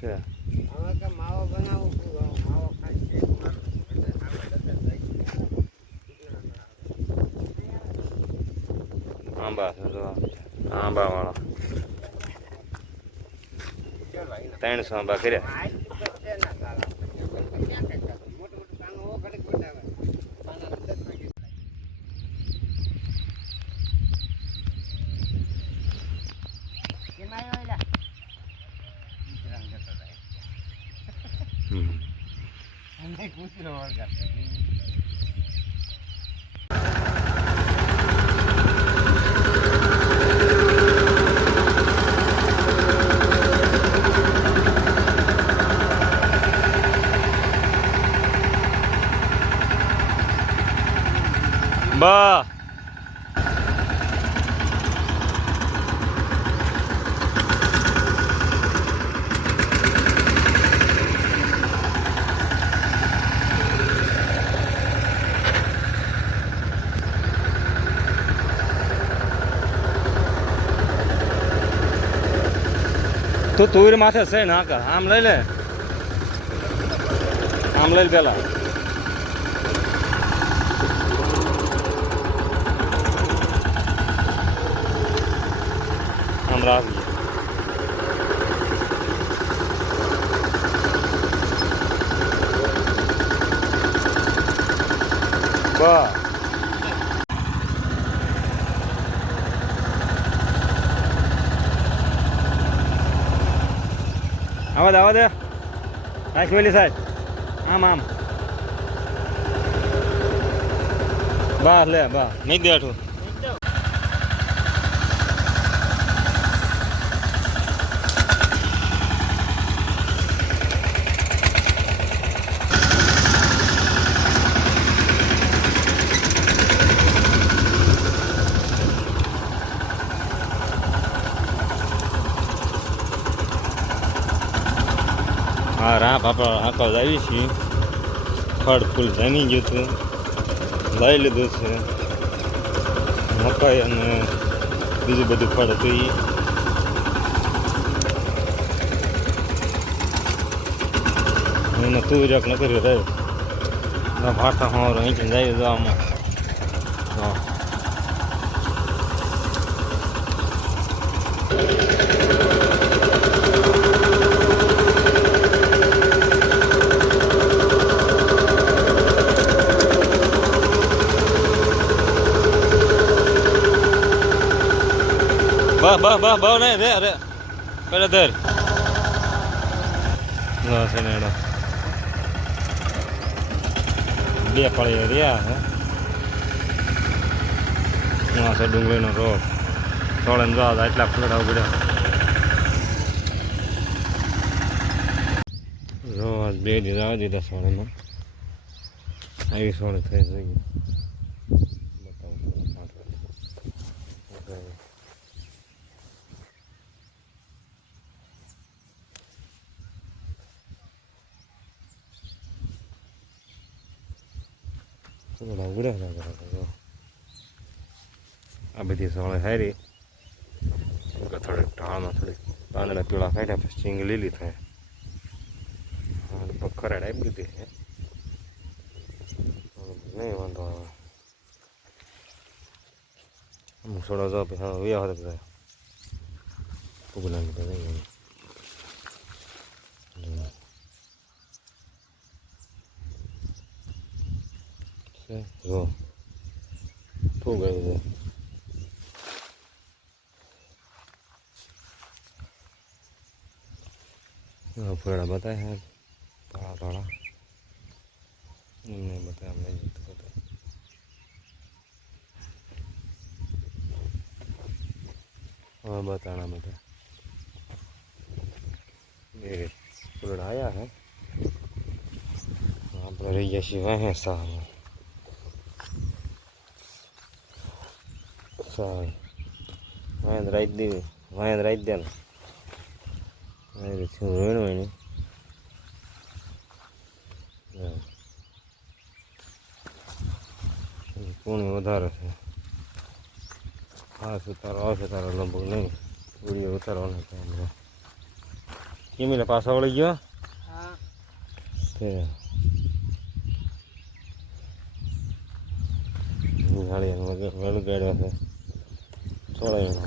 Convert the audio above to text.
છે. આંબા આંબા વાળો ત્રણસો આંબા કર્યા. બા. તું તુર માથે છે, ના કર. આમ લઈ લે. આમ લઈ પેલા. આમ રાખજે. બસ. આવા દે આવા દે. નાખ વેલી સાહેબ. આમ આમ. બસ લે બસ નહીં દેઠું રાપ આપણે આંકો આવી છીએ ફળ ફૂલ જામી ગયું હતું લઈ લીધું છે. મકાઈ અને બીજું બધું ફળ હતું એ એને તુરક ન કર્યું રહ્યું ભાઠા હોર અહીંથી જાય તો આમાં હા બસ બસ બસ હે. આ છે ડુંગળીનો રોપ. થોડે ને જાવ એટલા ફૂલડા ઉગડ્યા રોજ બે દીધા દીધા સોળીમાં. આવી સોળે થઈ ગઈ. ઉગડ્યા હતા જરા જો. આ બધી સોળે હારી થોડીક ટાળમાં થોડીક પાંદડા પીળા કાઢ્યા પછી સિંગ લીલી થાય હા પખરાડ આપી દીધી છે નહીં વાંધો આવે અમુક સોડા જો પછી હા વ્યા હતા બધા ઉગલા બધા નહીં છે જો ફૂગ આવ્યું છે ફળા બતાય હા તાળા તાળા એમને બતાય અમને જીતું બતાય હવે બતાણા બધા એ ફૂલડા આવ્યા હે આપણે રહી ગયા છીએ વાહે સાહેબ સારું વાંદ રાઈ દે વાંદ રાઈ દે ને શું વેણું હોય ને. પૂણી વધારે છે? ખાસ ઉતારો આવશે તારો લગભગ નહીં. વીડિયો ઉતારવાનો છે કેમીને પાછો વળી ગયો? હા. તે. વેલું ગાડ્યો છે. 多了一个